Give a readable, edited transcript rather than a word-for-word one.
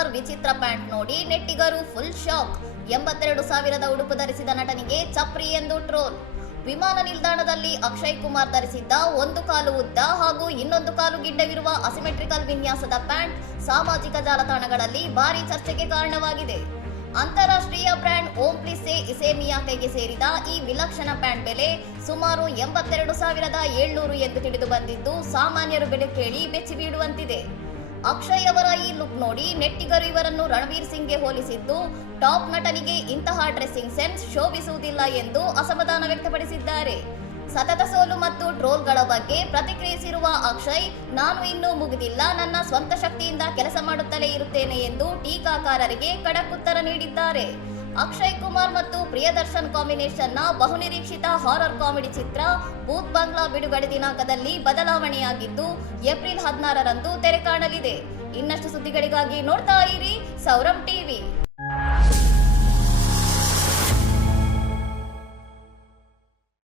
ಕುಮಾರ್ ವಿಚಿತ್ರ ಪ್ಯಾಂಟ್ ನೋಡಿ ನೆಟ್ಟಿಗರು full shock. 82,000ದ ಉಡುಪು ಧರಿಸಿದ ನಟನಿಗೆ ಚಪ್ರಿ ಎಂದು ಟ್ರೋಲ್. ವಿಮಾನ ನಿಲ್ದಾಣದಲ್ಲಿ ಅಕ್ಷಯ್ ಕುಮಾರ್ ಧರಿಸಿದ್ದ ಒಂದು ಕಾಲು ಉದ್ದ ಹಾಗೂ ಇನ್ನೊಂದು ಕಾಲು ಗಿಡ್ಡವಿರುವ ಅಸಿಮೆಟ್ರಿಕಲ್ ವಿನ್ಯಾಸದ ಪ್ಯಾಂಟ್ ಸಾಮಾಜಿಕ ಜಾಲತಾಣಗಳಲ್ಲಿ ಭಾರೀ ಚರ್ಚೆಗೆ ಕಾರಣವಾಗಿದೆ. ಅಂತಾರಾಷ್ಟ್ರೀಯ ಬ್ರ್ಯಾಂಡ್ ಓಂ ಪ್ಲಿಸೆ ಇಸೇಮಿಯಾ ಕೈಗೆ ಸೇರಿದ ಈ ವಿಲಕ್ಷಣ ಪ್ಯಾಂಟ್ ಬೆಲೆ ಸುಮಾರು 82,700 ಎಂದು ತಿಳಿದು ಬಂದಿದ್ದು, ಸಾಮಾನ್ಯರು ಬೆಲೆ ಕೇಳಿ ಬೆಚ್ಚಿ ಬೀಳುವಂತಿದೆ. ಅಕ್ಷಯ್ ಅವರ ಈ ಲುಕ್ ನೋಡಿ ನೆಟ್ಟಿಗರು ಇವರನ್ನು ರಣವೀರ್ ಸಿಂಗ್ಗೆ ಹೋಲಿಸಿದ್ದು, ಟಾಪ್ ನಟನಿಗೆ ಇಂತಹ ಡ್ರೆಸ್ಸಿಂಗ್ ಸೆನ್ಸ್ ಶೋಭಿಸುವುದಿಲ್ಲ ಎಂದು ಅಸಮಾಧಾನ ವ್ಯಕ್ತಪಡಿಸಿದ್ದಾರೆ. ಸತತ ಸೋಲು ಮತ್ತು ಟ್ರೋಲ್ಗಳ ಬಗ್ಗೆ ಪ್ರತಿಕ್ರಿಯಿಸಿರುವ ಅಕ್ಷಯ್, ನಾನು ಇನ್ನೂ ಮುಗಿದಿಲ್ಲ, ನನ್ನ ಸ್ವಂತ ಶಕ್ತಿಯಿಂದ ಕೆಲಸ ಮಾಡುತ್ತಲೇ ಇರುತ್ತೇನೆ ಎಂದು ಟೀಕಾಕಾರರಿಗೆ ಖಡಕ್ ಉತ್ತರ ನೀಡಿದ್ದಾರೆ. ಅಕ್ಷಯ್ ಕುಮಾರ್ ಮತ್ತು ಪ್ರಿಯದರ್ಶನ್ ಕಾಂಬಿನೇಷನ್ನ ಬಹುನಿರೀಕ್ಷಿತ ಹಾರರ್ ಕಾಮಿಡಿ ಚಿತ್ರ ಭೂತ್ ಬಂಗ್ಲಾ ಬಿಡುಗಡೆ ದಿನಾಂಕದಲ್ಲಿ ಬದಲಾವಣೆಯಾಗಿದ್ದು, ಏಪ್ರಿಲ್ 16ರಂದು ತೆರೆ ಕಾಣಲಿದೆ. ಇನ್ನಷ್ಟು ಸುದ್ದಿಗಳಿಗಾಗಿ ನೋಡ್ತಾ ಇರಿ ಸೌರಂ ಟಿವಿ.